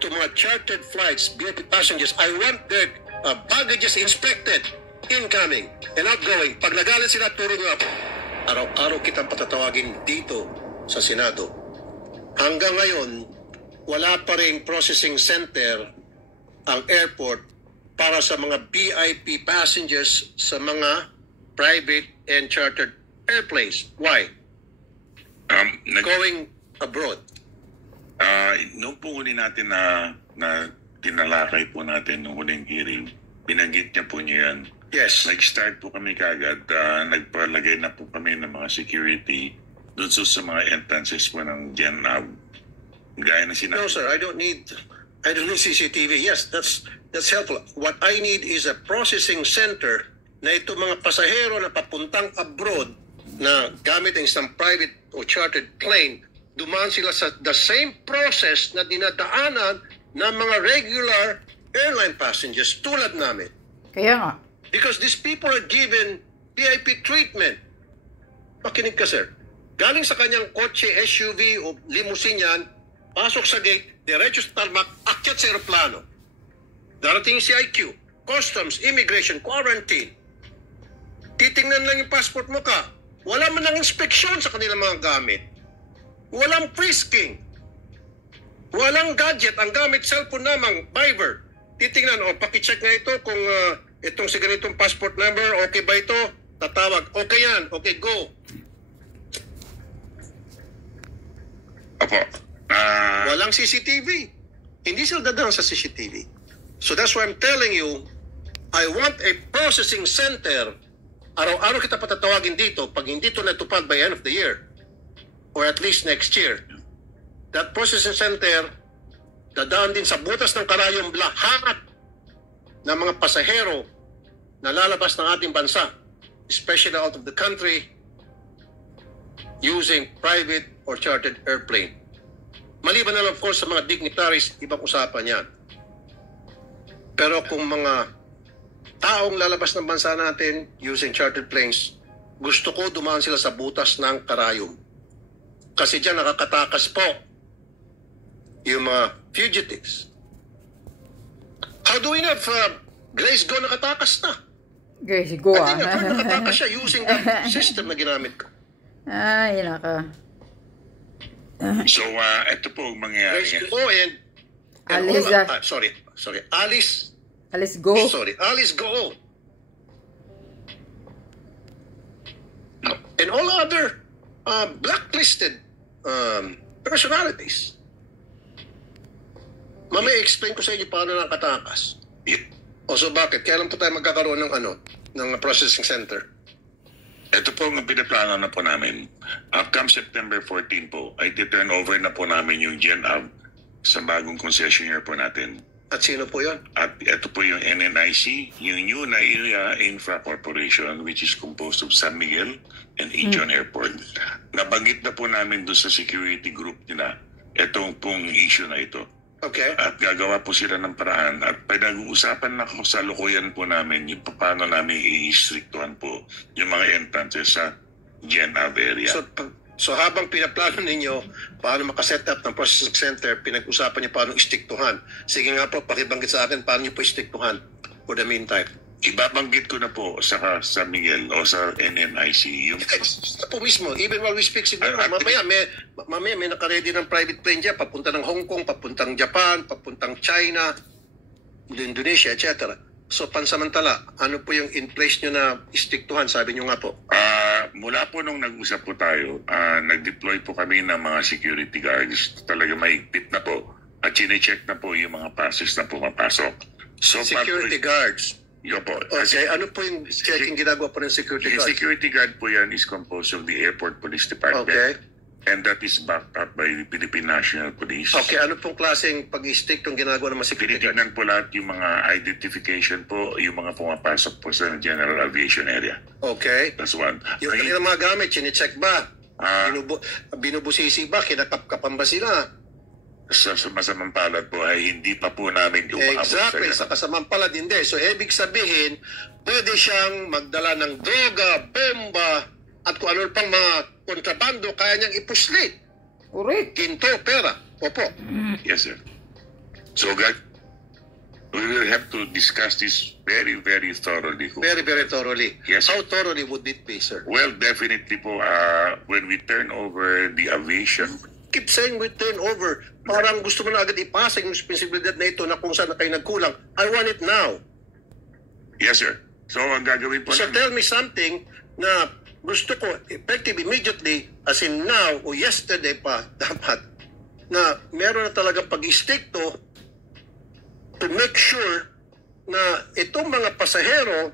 to mga chartered flights, VIP passengers, I want their baggages inspected, incoming and outgoing. Pag nagalit sila, turo nyo ako. Araw-araw kitang patatawagin dito sa Senado. Hanggang ngayon, wala pa rin processing center ang airport para sa mga VIP passengers sa mga private and chartered airplanes. Why? Going abroad. Noong po huli natin na tinalakay po natin nung huling hearing, binanggit niya po niya yan. Yes. Nag-start po kami kagad, nagpalagay na po kami ng mga security doon sa mga entrances po ng GenNav. Gaya na sinabi. No sir, I don't need CCTV. Yes, that's helpful. What I need is a processing center na ito mga pasahero na papuntang abroad na gamit ang isang private o chartered plane, dumaan sila sa the same process na dinadaanan ng mga regular airline passengers tulad namin. Kaya nga. Because these people are given VIP treatment. Makinig ka, sir. Galing sa kanyang kotse, SUV o limousine yan, pasok sa gate, diretso sa tarmac, akyat sa aeroplano. Darating si CIQ, customs, immigration, quarantine. Titingnan lang yung passport mo ka. Wala man ng inspeksyon sa kanilang mga gamit. Walang frisking. Walang gadget. Ang gamit, cellphone namang, Viber. Titingnan, pakicheck na ito kung itong si ganitong passport number, okay ba ito? Tatawag, okay yan, okay, go. Opo. Walang CCTV. Hindi sila dadaan sa CCTV. So that's why I'm telling you, I want a processing center. Araw-araw kita patatawagin dito pag hindi ito natupad by end of the year or at least next year. That processing center dadaan din sa butas ng karayom lahat ng mga pasahero na lalabas ng ating bansa, especially out of the country, using private or chartered airplane. Maliban na lang of course sa mga dignitaries, ibang usapan yan. Pero kung mga taong lalabas ng bansa natin using chartered planes, gusto ko dumaan sila sa butas ng karayom. Kasi dyan nakakatakas po yung mga fugitives. How do we know if Grace Go nakatakas na? Grace Go, I think nakatakas siya using the system na ginamit ko. Ay, naka. So, ito po ang mangyayari. Grace Go and Alice, sorry. Alice. Alice Go. Sorry, Alice Go. And all other blacklisted personalities. Mamaya explain ko sa inyo paano nakatakas. O so bakit? Kailan po tayo magkakaroon ng processing center? Ito po ang pinaplano na po namin. Come September 14 po, ay turn over na po namin yung GenNav sa bagong concessionaire po natin. At sino po yun? At ito po yung NNIC, yung New Naira Infra Corporation, which is composed of San Miguel and Incheon Airport. Nabanggit na po namin doon sa security group nila itong pong issue na ito. Okay. At gagawa po sila ng paraan. At pinag-uusapan na sa lukuyan po namin yung paano namin i-restrictuhan po yung mga entrances sa GenNav area. So habang pinaplano ninyo paano makaset up ng processing center, pinag-usapan niyo paano istiktuhan. Sige nga po, pakibanggit sa akin paano niyo po istiktuhan for the meantime. Ibabanggit ko na po sa Miguel o sa NNIC yung... po mismo, even while we speak siguro, mamaya may nakaredy ng private plane dyan, papunta ng Hong Kong, papuntang Japan, papuntang China, Indonesia, etc. So pansamantala, ano po yung in place nyo na istiktuhan? Sabi nyo nga po. Mula po nung nag-usap po tayo, nag-deploy po kami ng mga security guards. Talaga mahigpit na po. At chinecheck na po yung mga passes na pumapasok. So, security guards? Yo po. Okay, ano po yung checking ginagawa po ng security guard? Yung security guard po yan is composed of the Airport Police Department. Okay. And that is backed up by the Philippine National Police. Okay, ano pong klaseng pag-stick itong ginagawa ng mga security guard? Tinitignan po lahat yung mga identification po, yung mga pumapasok po sa General Aviation Area. Okay. That's one. Yung kanilang mga gamit, chinecheck ba? Binubusisi ba? Kinakapkapan ba sila? Sa masamang palad po ay hindi pa po namin umaabot. Exactly, sa kasamang palad hindi. So, ibig sabihin, pwede siyang magdala ng droga, bomba, at kung ano pang mga kontrabando, kaya niyang ipuslit. Correct. Ginto, pera. Opo. Yes, sir. So, we will have to discuss this very, very thoroughly. Very, very thoroughly. Yes. How thoroughly would it be, sir? Well, definitely po, when we turn over the aviation, Keep saying we turn over. Parang gusto mo na agad ipasa yung responsibilidad na ito na kung saan na kayo nagkulang. I want it now. yes, sir. So, ang gagawin po So namin, tell me something na gusto ko effective immediately, as in now o yesterday pa dapat, na meron na talagang pag-stricto to make sure na itong mga pasahero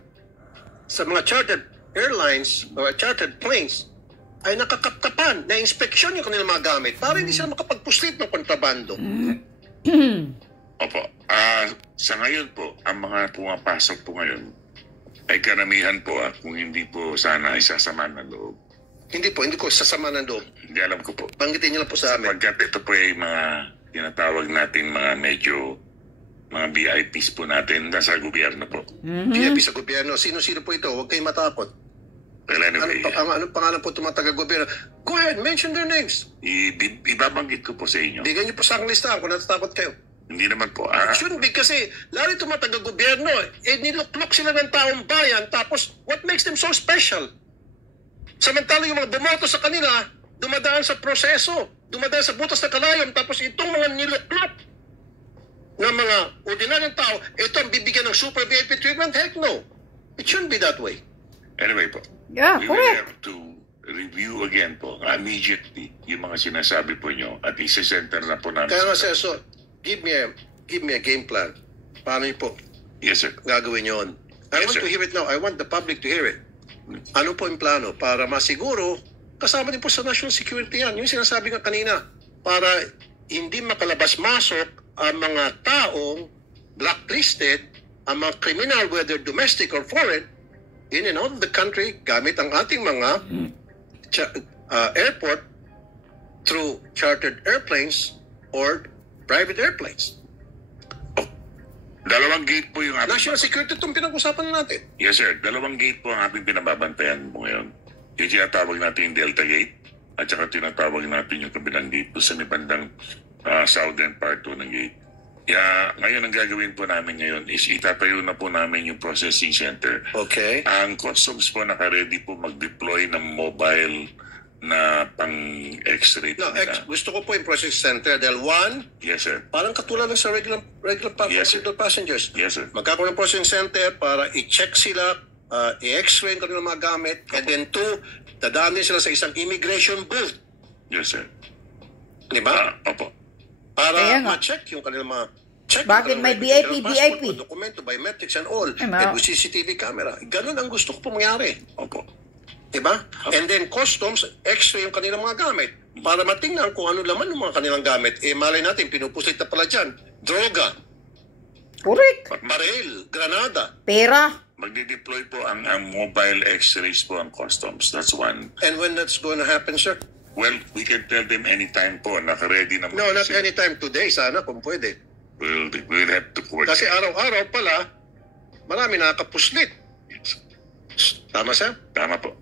sa mga chartered airlines o chartered planes ay nakakapkapan, na inspeksyon yung kanilang mga gamit para hindi sila makapagpuslit ng kontrabando. opo, sa ngayon po, ang mga pumapasok po ngayon, ay karamihan po, kung hindi po sana isasama ng loob. Hindi ko sasama ng loob. Hindi alam ko po. Banggitin niyo lang po sa amin. Pagkat ito po ay mga tinatawag natin mga medyo mga VIPs po natin nasa gobyerno po. VIP sa gobyerno. Sino-sino po ito? Huwag kayong matakot. Well, anyway, Anong pangalan po itong mga taga-gobyerno? Go ahead, mention their names. ibabanggit ko po sa inyo. Bigyan niyo po sa aking listahan kung natatakot kayo. Hindi naman po. It shouldn't be kasi lalo itong mga taga-gobyerno, niluklok sila ng taong bayan, tapos what makes them so special? Samantala yung mga bumoto sa kanila, dumadaan sa proseso, dumadaan sa butas na kalayom, tapos itong mga niluklok ng mga ordinaryong tao, ito ang bibigyan ng super VIP treatment? Heck no. It shouldn't be that way. Anyway po. Yeah, we will correct. have to review again po immediately yung mga sinasabi po nyo at isa-center na po namin. Kaya nga sir, so, give me a game plan. Paano yun po Yes, sir. gagawin yun? I Yes, want sir. to hear it now. I want the public to hear it. Ano po yung plano? Para masiguro, kasama din po sa national security yan. Yung sinasabi nga kanina, para hindi makalabas-masok ang mga taong blacklisted, ang mga criminal, whether domestic or foreign, in and out of the country, gamit ang ating mga airport through chartered airplanes or private airplanes. Dalawang gate po yung National security itong pinag-usapan na natin. Yes, sir. Dalawang gate po ang ating pinababantayan mo ngayon. Yung tinatawag natin yung Delta Gate at saka tinatawag natin yung kabilang gate po sa may bandang southern part po ng gate. Kaya ngayon ang gagawin po namin ngayon is itatayo na po namin yung processing center. Okay. Ang customs po naka-ready po mag-deploy ng mobile na pang-x-ray po No, nila. gusto ko po yung processing center dahil one, Yes, sir. parang katulad lang sa regular Yes, sir. passengers. Yes, sir. Magkakaroon ng processing center para i-check sila, i-x-ray yung kanilang mga gamit, and then two, dadaan din sila sa isang immigration booth. Yes, sir. Di ba? Opo. Kaya Para nga. ma-check yung kanilang mga check Bakit yung may kanilang VIP, passport, VIP? dokumento, biometrics and all, Ay, and with CCTV camera. Ganun ang gusto ko po mangyari. Opo. Diba? And then customs, x-ray yung kanilang mga gamit para matingnan kung ano laman ng mga kanilang gamit. Malay natin, pinupuslit na pala dyan. Droga, Correct. baril, granada. Pera. Magdi-deploy po ang mobile x-rays po ang customs. That's one. And when that's going to happen, sir? Well, we can tell them anytime po. Naka-ready naman. No, not kasi anytime today, sana kung pwede. We'll have to coordinate. Kasi araw-araw pala, marami nakakapuslit. Tama, sir? Tama po.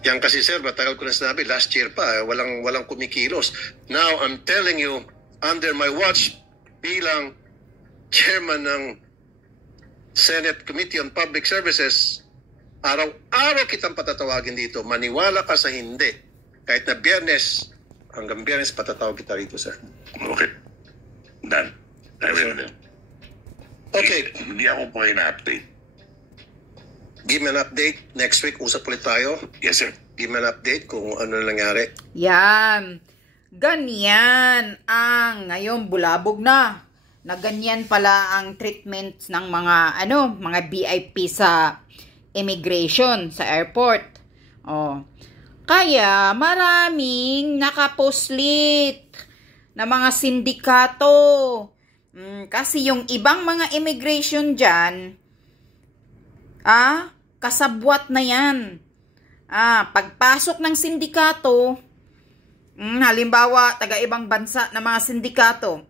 Yan kasi, sir, matagal ko na sinabi, last year pa, walang kumikilos. Now, I'm telling you, under my watch, bilang chairman ng Senate Committee on Public Services, araw-araw kitang patatawagin dito. Maniwala ka sa hindi. Kahit na Biyernes, hanggang Biyernes patatawag kita rito, sir. Okay. Done. I will do. Okay, Hindi ako po kayo na-update. give me an update. Next week, usap ulit tayo. Yes, sir. Give me an update kung ano nangyari. Yan. Ganyan ang ngayon bulabog na. Na ganyan pala ang treatment ng mga mga VIP sa immigration sa airport. Oh. Kaya maraming nakapuslit na mga sindikato. Kasi yung ibang mga immigration dyan, kasabwat na yan. Pagpasok ng sindikato, halimbawa, taga-ibang bansa na mga sindikato,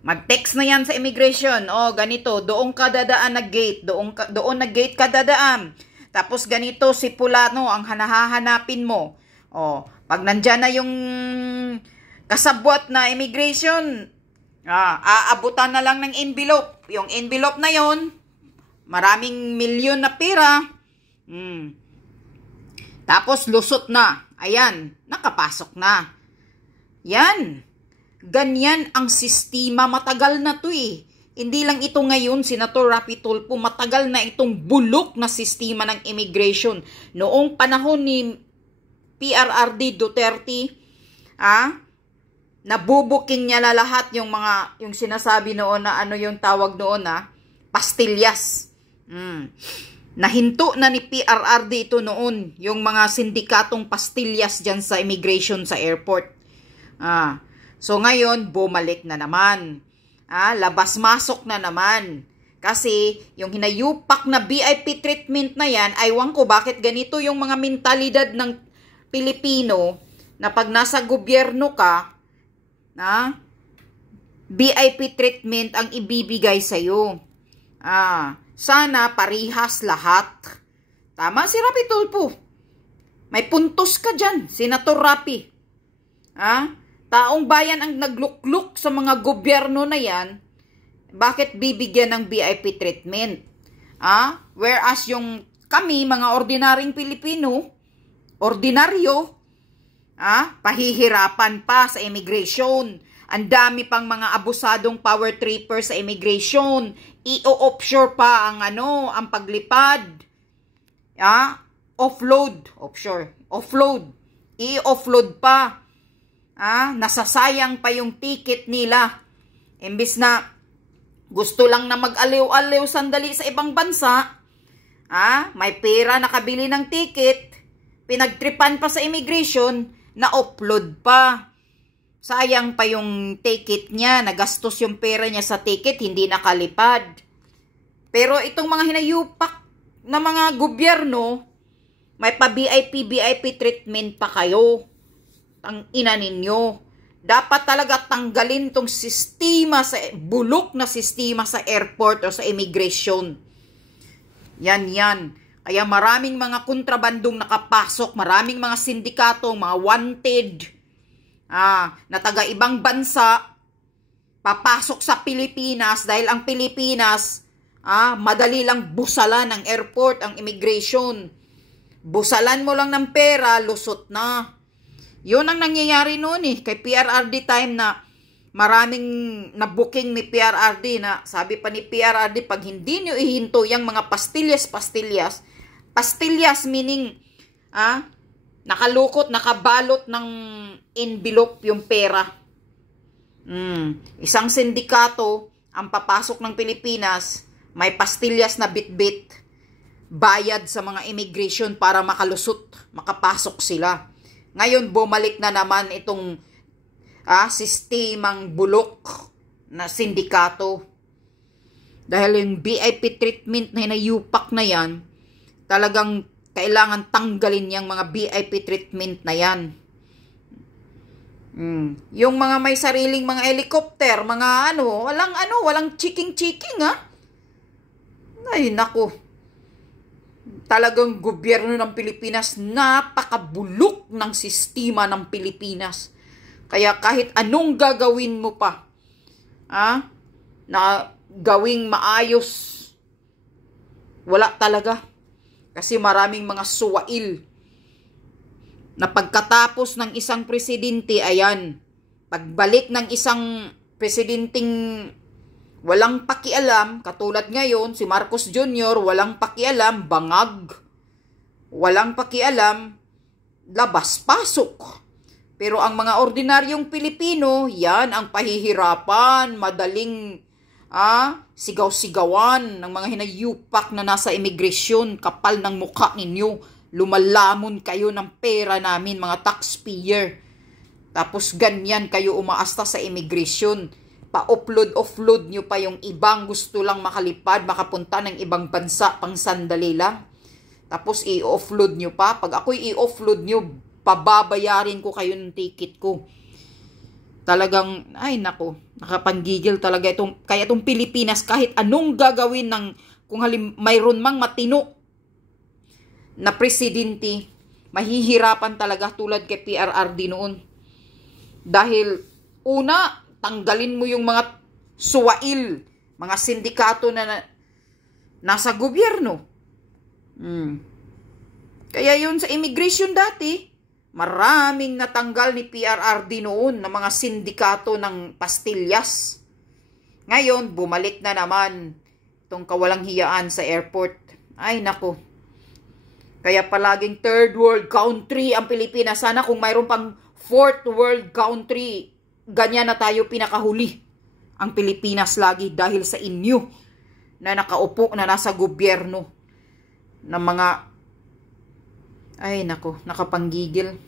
mag-text na yan sa immigration, ganito, doon ka dadaan na gate, doon na gate ka dadaan. Tapos ganito, si Pulano ang hanahanapin mo. Pag nandyan na yung kasabwat na immigration, Aabutan na lang ng envelope. Yung envelope na yon, maraming milyon na pera. Tapos lusot na. Ayan, nakapasok na. Yan. Ganyan ang sistema. Matagal na to eh. Hindi lang ito ngayon, Senator Rapi Tulfo. Matagal na itong bulok na sistema ng immigration. Noong panahon ni PRRD Duterte, nabubuking niya na lahat yung sinasabi noon na ano yung tawag noon pastillas. Nahinto na ni PRRD ito noon, yung mga sindikatong pastillas dyan sa immigration sa airport. So ngayon, bumalik na naman. Labas-masok na naman. Kasi yung hinayupak na VIP treatment na yan, aywan ko bakit ganito yung mga mentalidad ng Pilipino na pag nasa gobyerno ka, VIP treatment ang ibibigay sa'yo. Sana parihas lahat. Tama si Rapi Tulfo. May puntos ka dyan, Senator Rapi. Taong bayan ang naglukluk sa mga gobyerno na yan, bakit bibigyan ng VIP treatment? Whereas yung kami, mga ordinaryong Pilipino, ordinaryo, pahihirapan pa sa immigration. Ang dami pang mga abusadong power tripper sa immigration. I-offshore pa ang paglipad. Offload. I-offload pa. Nasasayang pa yung ticket nila. Imbis na gusto lang na mag-aliw-aliw sandali sa ibang bansa, may pera nakabili ng ticket, pinagtripan pa sa immigration, na-offload pa. Sayang pa yung ticket niya, nagastos yung pera niya sa ticket, hindi nakalipad. Pero itong mga hinayupak na mga gobyerno, may pa-VIP treatment pa kayo. Ang ina ninyo. Dapat talaga tanggalin tong sistema, bulok na sistema sa airport o sa immigration. Yan. Kaya maraming mga kontrabandong nakapasok, maraming mga sindikato, mga wanted, na taga-ibang bansa, papasok sa Pilipinas dahil ang Pilipinas, madali lang busalan ang airport, ang immigration. Busalan mo lang ng pera, lusot na. Yun ang nangyayari noon kay PRRD time na maraming na-booking ni PRRD na sabi pa ni PRRD, pag hindi nyo ihinto yung mga pastillas meaning, nakalukot, nakabalot ng envelope yung pera. Isang sindikato ang papasok ng Pilipinas, may pastillas na bit-bit, bayad sa mga immigration para makalusot, makapasok sila. Ngayon, bumalik na naman itong sistemang bulok na sindikato. Dahil yung VIP treatment na hinayupak na yan, talagang kailangan tanggalin yung mga VIP treatment na yan. Yung mga may sariling mga helicopter, mga walang chiking-chiking Ay, naku. Talagang gobyerno ng Pilipinas, napakabulok ng sistema ng Pilipinas. Kaya kahit anong gagawin mo pa, na gawing maayos, wala talaga. Kasi maraming mga suwail na pagkatapos ng isang presidente, ayan, pagbalik ng isang presidenting walang pakialam, katulad ngayon, si Marcos Jr., walang pakialam, bangag. Walang pakialam, labas-pasok. Pero ang mga ordinaryong Pilipino, yan ang pahihirapan, madaling sigaw-sigawan ng mga hinayupak na nasa immigration, kapal ng mukha ninyo, lumalamon kayo ng pera namin, mga taxpayer. Tapos ganyan kayo umaasta sa immigration. Pa-offload nyo pa yung ibang gusto lang makalipad, makapunta ng ibang bansa pang sandali lang. Tapos i-offload nyo pa. Pag ako'y i-offload nyo, pababayarin ko kayo ng ticket ko. Talagang, ay nako, nakapanggigil talaga kaya itong Pilipinas, kahit anong gagawin kung mayroon mang matino na presidente, mahihirapan talaga tulad kay PRRD noon. Dahil, una, tanggalin mo yung mga suwail, mga sindikato na nasa gobyerno. Kaya yun sa immigration dati, maraming natanggal ni PRRD noon ng mga sindikato ng pastillas. Ngayon, bumalik na naman itong kawalang hiyaan sa airport. Ay, nako. Kaya palaging third world country ang Pilipinas. Sana kung mayroon pang fourth world country, ganyan na tayo pinakahuli ang Pilipinas lagi dahil sa inyo na nakaupo na nasa gobyerno ng mga, ay nako, nakapanggigil.